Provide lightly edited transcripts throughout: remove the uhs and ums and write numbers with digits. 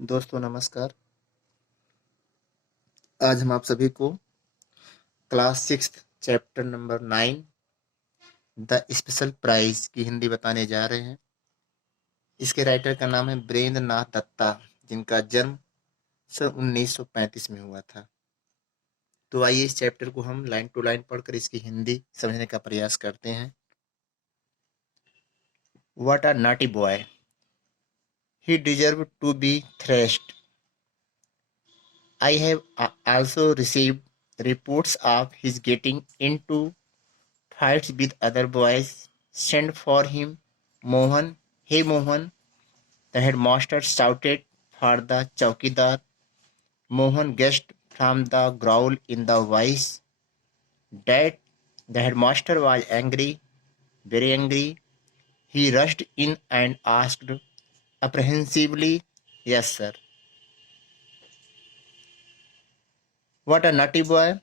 दोस्तों नमस्कार। आज हम आप सभी को class 6 chapter number 9 the special prize की हिंदी बताने जा रहे हैं। इसके राइटर का नाम है ब्रेंद्र नाथ दत्ता, जिनका जन्म सन 1935 में हुआ था। तो आइए इस चैप्टर को हम लाइन टू लाइन पढ़कर इसकी हिंदी समझने का प्रयास करते हैं। What a naughty boy! He deserved to be thrashed. I have also received reports of his getting into fights with other boys. Send for him, Mohan. Hey Mohan, the headmaster shouted for the chowkidar. Mohan guessed from the growl in the voice that the headmaster was angry, very angry. He rushed in and asked apprehensively, Yes, sir. What a naughty boy.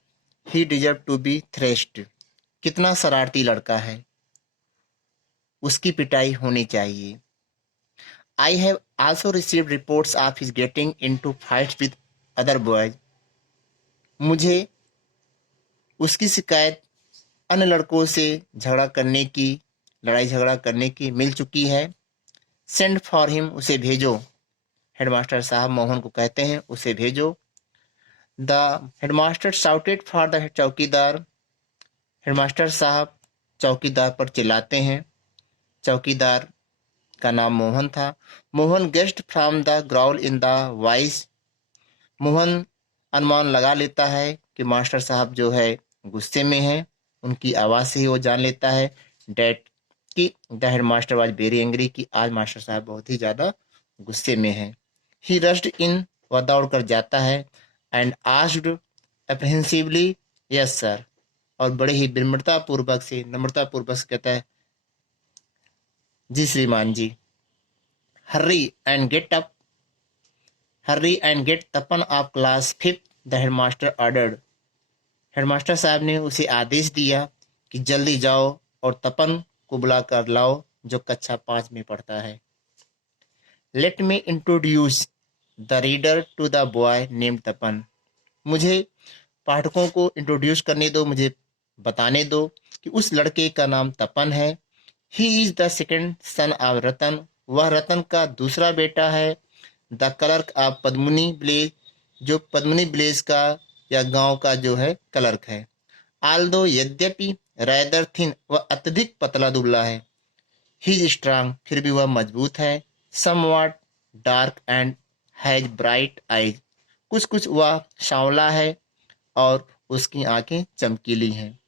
He deserved to be thrashed. कितना शरारती लड़का है, उसकी पिटाई होनी चाहिए। I have also received reports of his getting into fights with other boys. मुझे उसकी शिकायत अन्य लड़कों से लड़ाई झगड़ा करने की मिल चुकी है। सेंड फॉर हिम, उसे भेजो। हेडमास्टर साहब मोहन को कहते हैं, उसे भेजो। The headmaster shouted for the चौकीदार। हेडमास्टर साहब चौकीदार पर चिल्लाते हैं। चौकीदार का नाम मोहन था। Mohan guest from the growl in the voice. Mohan अनुमान लगा लेता है कि मास्टर साहब जो है गुस्से में है। उनकी आवाज़ से ही वो जान लेता है डैट कि the head master was very angry, कि आज मास्टर साहब बहुत ही ज़्यादा गुस्से में है। ही रश्ड इन, वह दौड़ कर जाता है। एंड आस्क्ड अप्रहेंसिवली, यस सर, और बड़े ही नम्रता पूर्वक से कहता है, जी श्रीमान जी। Hurry and get up, hurry and get Tapan of class 5, the headmaster ordered. Headmaster साहब ने उसे आदेश दिया कि जल्दी जाओ और तपन को बुला कर लाओ, जो कक्षा 5 में पढ़ता है। Let me introduce the reader to the boy named Tapan. मुझे पाठकों को इंट्रोड्यूस करने दो, मुझे बताने दो कि उस लड़के का नाम तपन है। He is the second son of Ratan, वह रतन का दूसरा बेटा है। The clerk of Padmini village, जो पद्मिनी विलेज का या गांव का जो है क्लर्क है। आल्दो, यद्यपि, रैदर थिन, वह अत्यधिक पतला दुबला है। ही इज स्ट्रांग, फिर भी वह मजबूत है। Somewhat dark and has bright eyes, कुछ कुछ वह सांवला है और उसकी आंखें चमकीली हैं।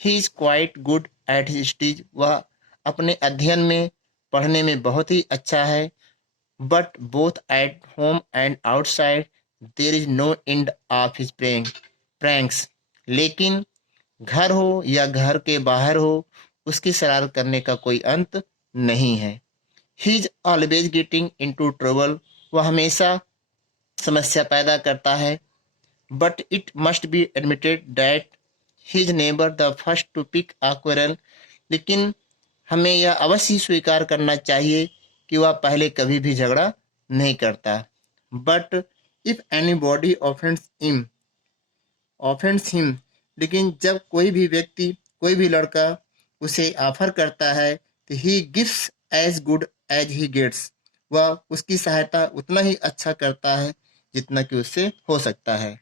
He is quite good at his studies, वह अपने अध्ययन में पढ़ने में बहुत ही अच्छा है। But both at home and outside there is no end of his pranks, लेकिन घर हो या घर के बाहर हो, उसकी शरारत करने का कोई अंत नहीं है। He is always getting into trouble, वह हमेशा समस्या पैदा करता है। But it must be admitted that he is never the first to pick a quarrel, लेकिन हमें यह अवश्य स्वीकार करना चाहिए कि वह पहले कभी भी झगड़ा नहीं करता। But if any body offends him, लेकिन जब कोई भी व्यक्ति, कोई भी लड़का उसे ऑफर करता है तो he gives as good as he gets, वह उसकी सहायता उतना ही अच्छा करता है जितना कि उससे हो सकता है।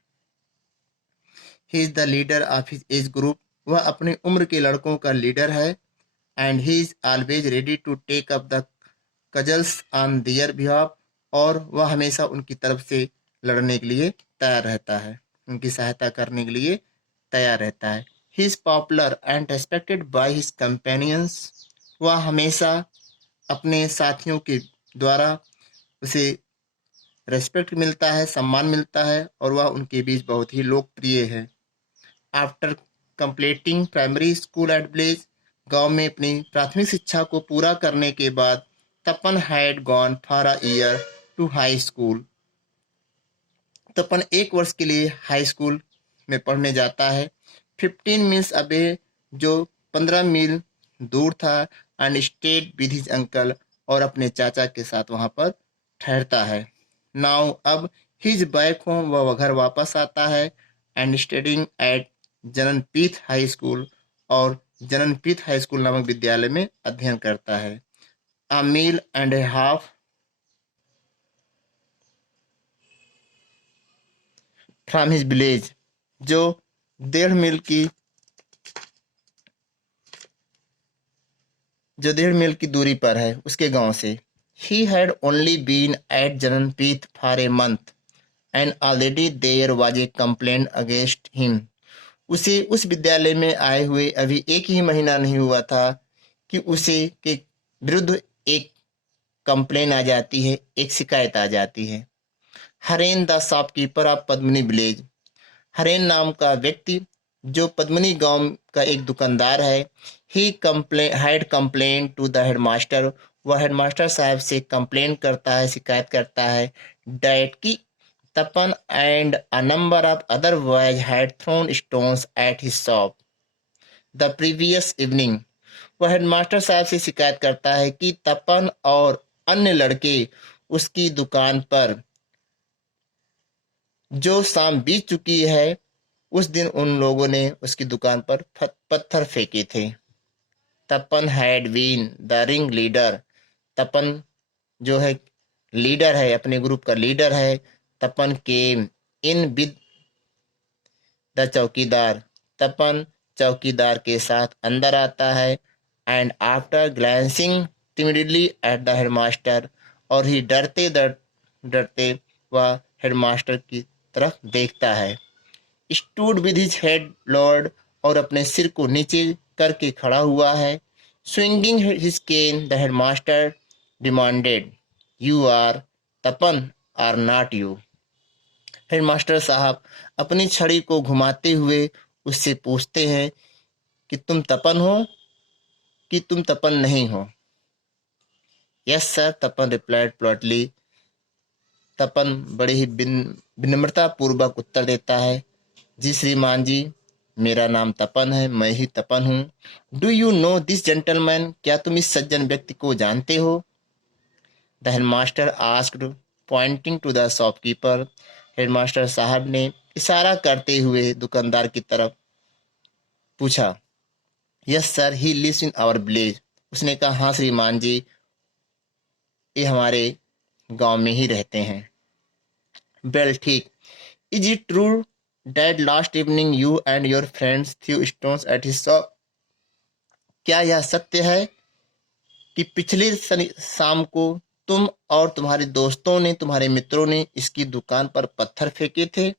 He is the leader of his age group, वह अपनी उम्र के लड़कों का लीडर है। And he is always ready to take up the cudgels on their behalf, और वह हमेशा उनकी तरफ से लड़ने के लिए तैयार रहता है, उनकी सहायता करने के लिए तैयार रहता है। He is popular and respected by his companions, वह हमेशा अपने साथियों के द्वारा उसे रेस्पेक्ट मिलता है, सम्मान मिलता है, और वह उनके बीच बहुत ही लोकप्रिय है। After completing primary school at village, गांव में अपनी प्राथमिक शिक्षा को पूरा करने के बाद Tapan had gone for a year to high school, Tapan 1 वर्ष के लिए हाई स्कूल में पढ़ने जाता है। 15 मील्स अबे, जो 15 मील दूर था। And stayed with his uncle, और अपने चाचा के साथ वहां पर ठहरता है। नाउ अब हिज बैक होम, वह घर वापस आता है, and studying at Jananpith high school, और जननपीथ हाई स्कूल नामक विद्यालय में अध्ययन करता है। A mile and a half from his village, जो 1.5 मील की दूरी पर है उसके गांव से। He had only been at Jananpith for a month, and already there was a complaint against him. उसे उस विद्यालय में आए हुए अभी 1 ही महीना नहीं हुआ था कि उसे के विरुद्ध एक कंप्लेन आ जाती है, एक शिकायत आ जाती है। हरेन the shopkeeper of Padmini village, हरेन नाम का व्यक्ति जो पद्मिनी गांव का एक दुकानदार है, he had complain to the headmaster, वह हेडमास्टर साहब से कंप्लेन करता है, शिकायत करता है, डैट की Tapan and a number of other boys had thrown stones at his shop the previous evening. वह हेडमास्टर साहब से शिकायत करता है कि तपन और अन्य लड़के उसकी दुकान पर जो शाम बीत चुकी है उस दिन उन लोगों ने उसकी दुकान पर पत्थर फेंके थे। Tapan had been the ring leader, Tapan जो है लीडर है, अपने ग्रुप का लीडर है। तपन केम इन विद द चौकीदार, तपन चौकीदार के साथ अंदर आता है, and after glancing timidly at the headmaster, और ही डरते डरते वह हेडमास्टर की तरफ देखता है। Stood with his head lowered, और अपने सिर को नीचे करके खड़ा हुआ है। Swinging his cane the headmaster demanded, you are Tapan are not you. Headmaster साहब अपनी छड़ी को घुमाते हुए उससे पूछते हैं कि तुम तपन हो कि तुम तपन नहीं हो। यस सर, तपन रिप्लाइड प्लॉटली, तपन बड़े ही विनम्रता पूर्वक उत्तर देता है, जी श्रीमान जी, मेरा नाम तपन है, मैं ही तपन हूँ। Do you know this gentleman, क्या तुम इस सज्जन व्यक्ति को जानते हो? The headmaster asked pointing to the shopkeeper, headmaster साहब ने इशारा करते हुए दुकानदार की तरफ पूछा। Yes sir, he lives in our village, उसने कहा हाँ श्रीमान जी, ये हमारे गांव में ही रहते हैं। वेल ठीक, is it true that last evening you and your friends through stones at his shop, क्या यह सत्य है कि पिछले शाम को तुम और तुम्हारे दोस्तों ने, तुम्हारे मित्रों ने इसकी दुकान पर पत्थर फेंके थे?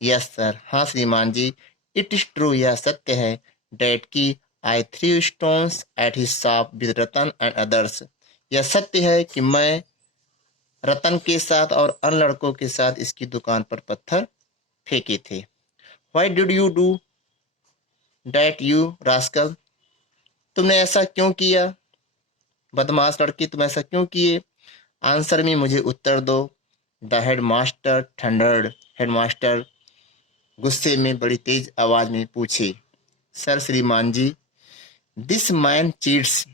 यस सर, हाँ श्रीमान जी, इट इज ट्रू, यह सत्य है। डैट की I threw stones at his shop with Ratan and others, यह सत्य है कि मैं रतन के साथ और अन्य लड़कों के साथ इसकी दुकान पर पत्थर फेंके थे। Why did you do that you rascal, तुमने ऐसा क्यों किया, बदमाश लड़की, तुम ऐसा क्यों किए? आंसर में मुझे उत्तर दो। द हेडमास्टर थंडर्ड, हेडमास्टर गुस्से में बड़ी तेज आवाज में पूछे। सर श्रीमान जी, दिस मैन चीट्स,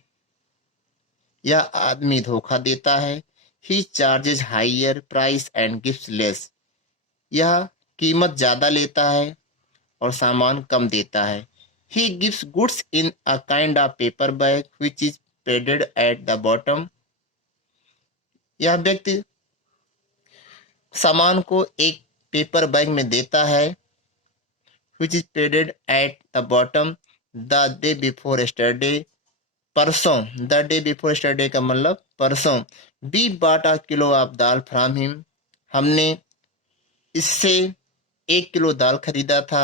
यह आदमी धोखा देता है। He charges higher price and gives less, यह कीमत ज्यादा लेता है और सामान कम देता है। He gives goods in a kind of paper bag which is padded at the bottom, यह व्यक्ति सामान को एक पेपर बैग में देता है, which is padded at the bottom the day before yesterday, परसों, द डे बिफोर यस्टरडे का मतलब परसों। We bought a kilo of dal from him, हमने इससे 1 किलो दाल खरीदा था।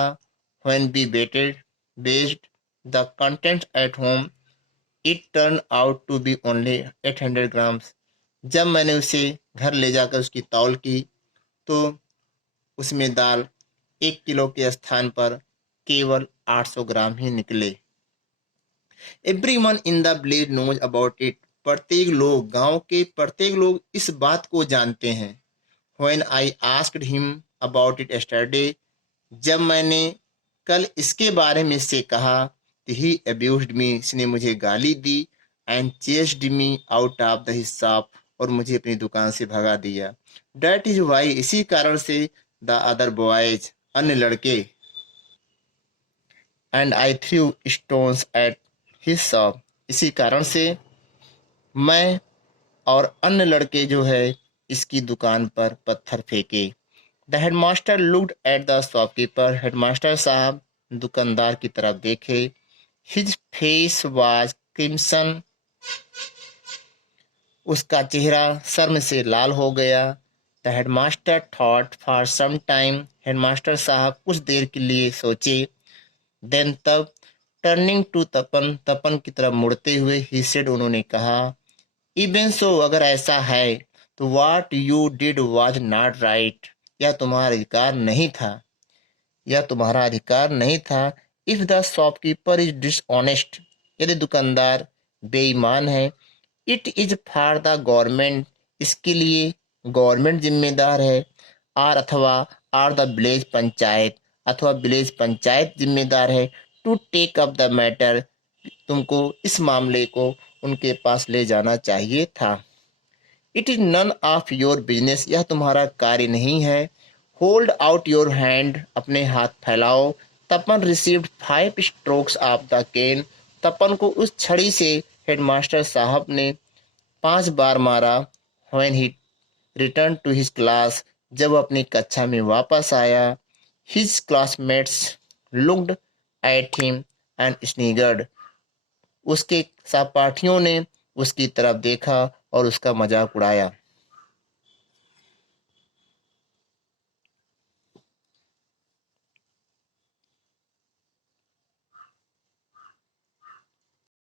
When we based the contents at home, it turn out to be only 800 grams, जब मैंने उसे घर ले जाकर उसकी तौल की तो उसमें दाल 1 किलो के स्थान पर केवल 800 ग्राम ही निकले। Everyone in the village knows about it, प्रत्येक लोग, गांव के प्रत्येक लोग इस बात को जानते हैं। When I asked him about it yesterday, जब मैंने कल इसके बारे में इससे कहा, ही अब्यूज्ड मी, इसने मुझे गाली दी, and chased me out of the his shop, और मुझे अपनी दुकान से भगा दिया। डैट इज वाई, इसी कारण से द अदर बॉयज, अन्य लड़के, and I threw stones at his shop, इसी कारण से मैं और अन्य लड़के जो है इसकी दुकान पर पत्थर फेंके। The headmaster looked at the shopkeeper, headmaster साहब दुकानदार की तरफ देखे। हिज फेस वाज क्रिम्सन, उसका चेहरा शर्म से लाल हो गया। The headmaster thought for some time, headmaster साहब कुछ देर के लिए सोचे। देन तब, टर्निंग टू तपन, तपन की तरफ मुड़ते हुए ही सेड, उन्होंने कहा, इवन सो, अगर ऐसा है तो what you did was not right, यह तुम्हारा अधिकार नहीं था, यह तुम्हारा अधिकार नहीं था। If the shopkeeper is dishonest, यदि दुकानदार बेईमान है, it is for the government, इसके लिए गवर्नमेंट जिम्मेदार है। आर अथवा आर द विलेज पंचायत, अथवा विलेज पंचायत जिम्मेदार है। To take up the matter, तुमको इस मामले को उनके पास ले जाना चाहिए था। It is none of your business, यह तुम्हारा कार्य नहीं है। होल्ड आउट योर हैंड, अपने हाथ फैलाओ। तपन रिसीव्ड 5 स्ट्रोक्स ऑफ द केन, तपन को उस छड़ी से हेडमास्टर साहब ने 5 बार मारा। When he return to his class, जब अपनी कक्षा में वापस आया। His classmates looked at him and sniggered, उसके सहपाठियों ने उसकी तरफ देखा और उसका मजाक उड़ाया।